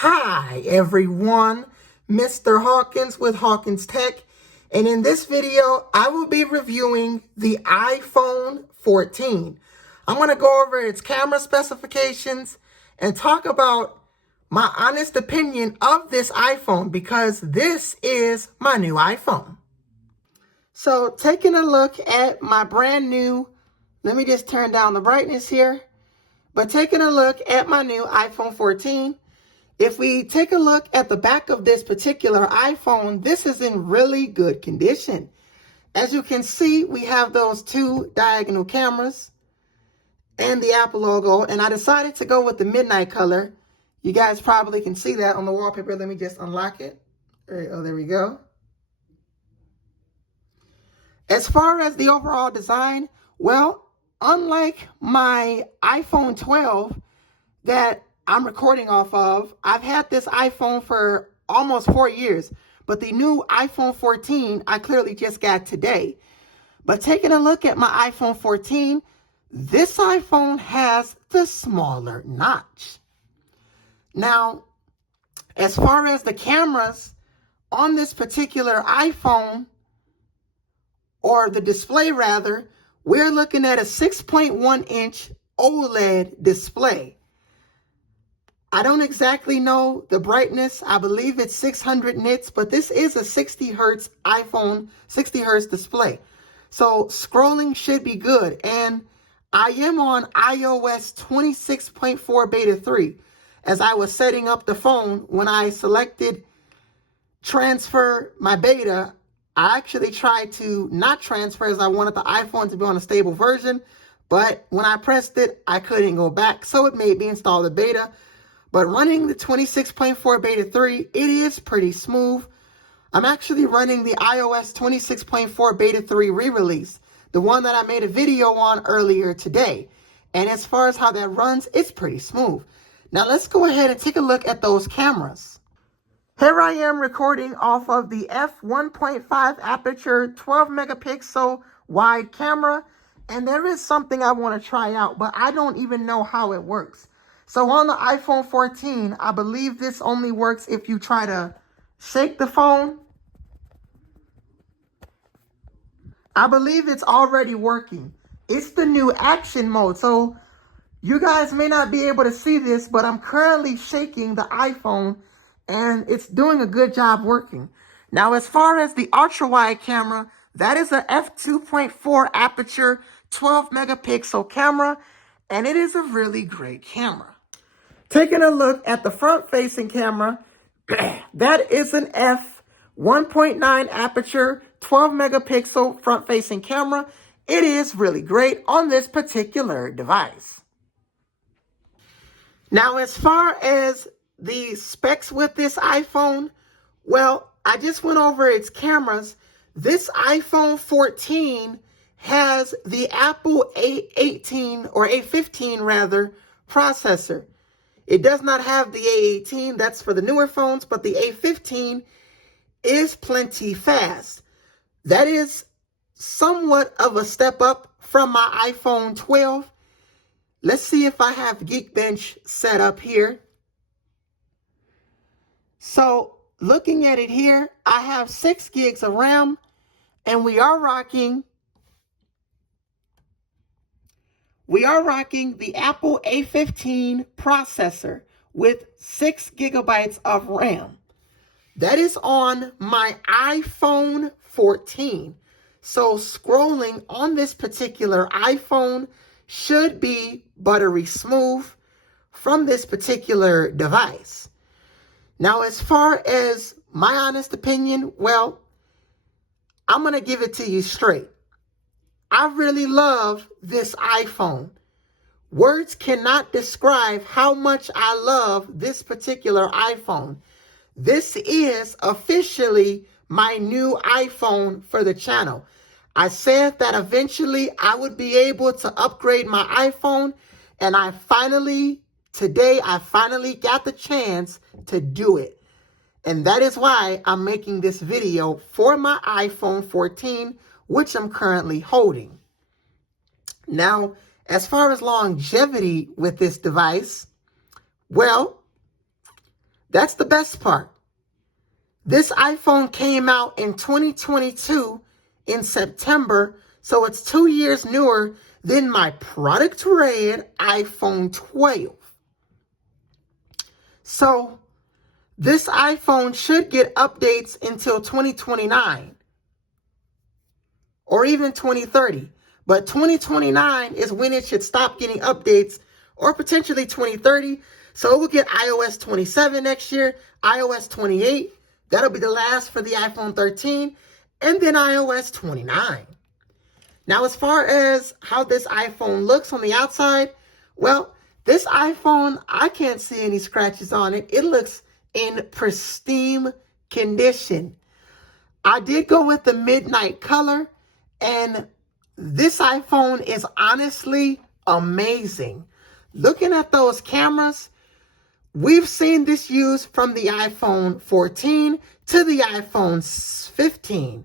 Hi everyone, Mr. Hawkins with Hawkins Tech, and in this video I will be reviewing the iPhone 14. I'm going to go over its camera specifications and talk about my honest opinion of this iPhone because this is my new iPhone. So taking a look at my brand new, let me just turn down the brightness here, but taking a look at my new iPhone 14, if we take a look at the back of this particular iPhone, this is in really good condition. As you can see, we have those two diagonal cameras and the Apple logo, and I decided to go with the midnight color. You guys probably can see that on the wallpaper. Let me just unlock it. Oh, there we go. As far as the overall design, well, unlike my iPhone 12 that I'm recording off of, I've had this iPhone for almost 4 years, but the new iPhone 14 I clearly just got today. But taking a look at my iPhone 14, this iPhone has the smaller notch. Now, as far as the cameras on this particular iPhone, or the display rather, we're looking at a 6.1 inch OLED display. I don't exactly know the brightness. I believe it's 600 nits, but this is a 60 hertz iPhone, 60 hertz display. So scrolling should be good. And I am on iOS 26.4 beta 3. As I was setting up the phone, when I selected transfer my beta, I actually tried to not transfer as I wanted the iPhone to be on a stable version. But when I pressed it, I couldn't go back. So it made me install the beta. But running the 26.4 beta 3, it is pretty smooth. I'm actually running the iOS 26.4 beta 3 re-release, the one that I made a video on earlier today. And as far as how that runs, it's pretty smooth. Now let's go ahead and take a look at those cameras. Here I am recording off of the f1.5 aperture 12 megapixel wide camera. And there is something I want to try out, but I don't even know how it works. So on the iPhone 14, I believe this only works if you try to shake the phone. I believe it's already working. It's the new action mode. So you guys may not be able to see this, but I'm currently shaking the iPhone and it's doing a good job working. Now, as far as the ultra wide camera, that is a f2.4 aperture 12 megapixel camera, and it is a really great camera. Taking a look at the front-facing camera, that is an f1.9 aperture, 12 megapixel front-facing camera. It is really great on this particular device. Now, as far as the specs with this iPhone, well, I just went over its cameras. This iPhone 14 has the Apple A18 or A15 rather processor. It does not have the A18, that's for the newer phones, but the A15 is plenty fast. That is somewhat of a step up from my iPhone 12. Let's see if I have Geekbench set up here. So looking at it here, I have 6 gigs of RAM, and we are rocking the Apple A15 processor with 6 gigabytes of RAM. That is on my iPhone 14. So scrolling on this particular iPhone should be buttery smooth from this particular device. Now, as far as my honest opinion, well, I'm going to give it to you straight. I really love this iPhone. Words cannot describe how much I love this particular iPhone. This is officially my new iPhone for the channel. I said that eventually I would be able to upgrade my iPhone, and today I finally got the chance to do it. And that is why I'm making this video for my iPhone 14, which I'm currently holding. Now, as far as longevity with this device, well, That's the best part. This iPhone came out in 2022 in September, so it's 2 years newer than my product red iPhone 12. So this iPhone should get updates until 2029 or even 2030. But 2029 is when it should stop getting updates, or potentially 2030. So it will get iOS 27 next year, iOS 28. That'll be the last for the iPhone 13, and then iOS 29. Now, as far as how this iPhone looks on the outside, well, this iPhone, I can't see any scratches on it. It looks in pristine condition. I did go with the midnight color, and this iPhone is honestly amazing. Looking at those cameras, we've seen this used from the iPhone 14 to the iPhone 15,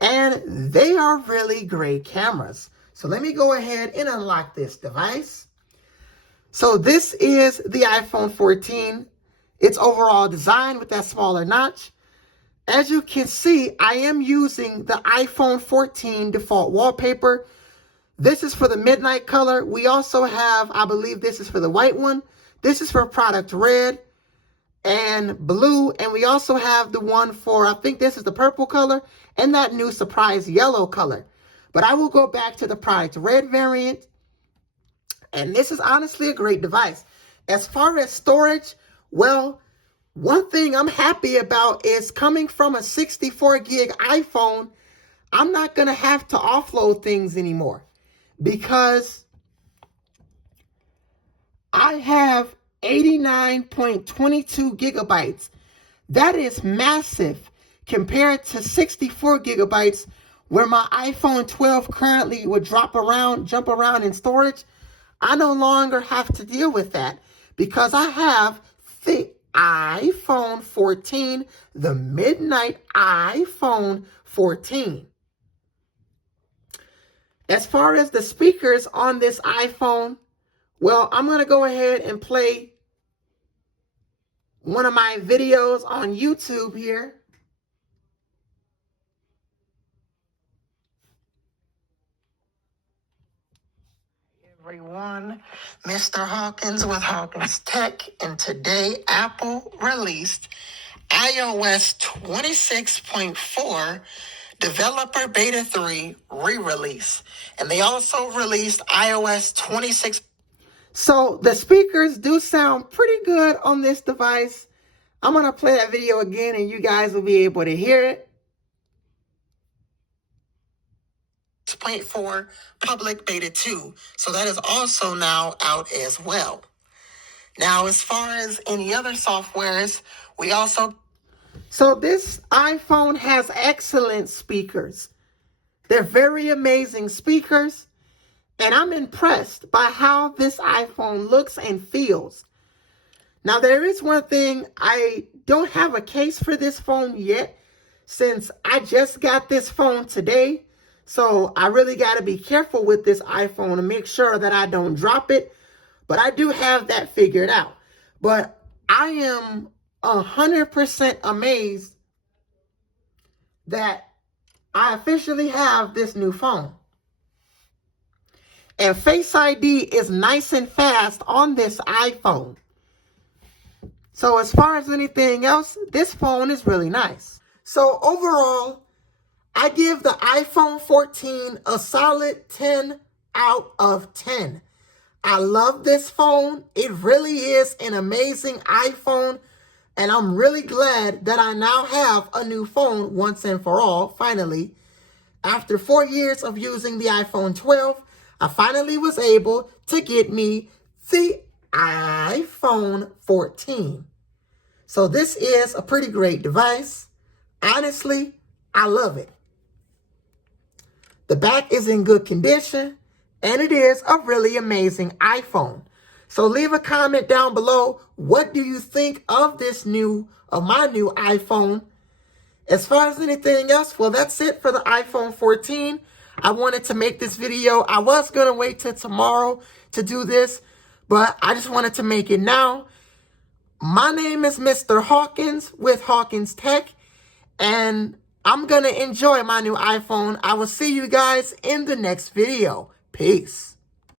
and they are really great cameras. So let me go ahead and unlock this device. So this is the iPhone 14. Its overall design with that smaller notch. As you can see, I am using the iPhone 14 default wallpaper. This is for the midnight color. We also have, I believe this is for the white one. This is for product red and blue. And we also have the one for, I think this is the purple color and that new surprise yellow color. But I will go back to the product red variant. And this is honestly a great device. As far as storage, well, one thing I'm happy about is coming from a 64 gig iPhone, I'm not going to have to offload things anymore because I have 89.22 gigabytes. That is massive compared to 64 gigabytes where my iPhone 12 currently would jump around in storage. I no longer have to deal with that because I have the iPhone 14, the midnight iPhone 14. As far as the speakers on this iPhone, well, I'm going to go ahead and play one of my videos on YouTube here. Everyone, Mr. Hawkins with Hawkins Tech, and today Apple released iOS 26.4 Developer Beta 3 re-release, and they also released iOS 26. So the speakers do sound pretty good on this device. I'm going to play that video again and you guys will be able to hear it. 6.4 Public Beta 2. So that is also now out as well. Now, as far as any other softwares, we also... So this iPhone has excellent speakers. They're very amazing speakers. And I'm impressed by how this iPhone looks and feels. Now, there is one thing. I don't have a case for this phone yet since I just got this phone today. So I really got to be careful with this iPhone to make sure that I don't drop it. But I do have that figured out. But I am 100% amazed that I officially have this new phone. And Face ID is nice and fast on this iPhone. So as far as anything else, this phone is really nice. So overall, I give the iPhone 14 a solid 10 out of 10. I love this phone. It really is an amazing iPhone. And I'm really glad that I now have a new phone once and for all, finally. After 4 years of using the iPhone 12, I finally was able to get me the iPhone 14. So this is a pretty great device. Honestly, I love it. The back is in good condition, and it is a really amazing iPhone. So leave a comment down below. What do you think of my new iPhone? As far as anything else, well, that's it for the iPhone 14. I wanted to make this video. I was going to wait till tomorrow to do this, but I just wanted to make it now. My name is Mr. Hawkins with Hawkins Tech, and I'm going to enjoy my new iPhone. I will see you guys in the next video. Peace.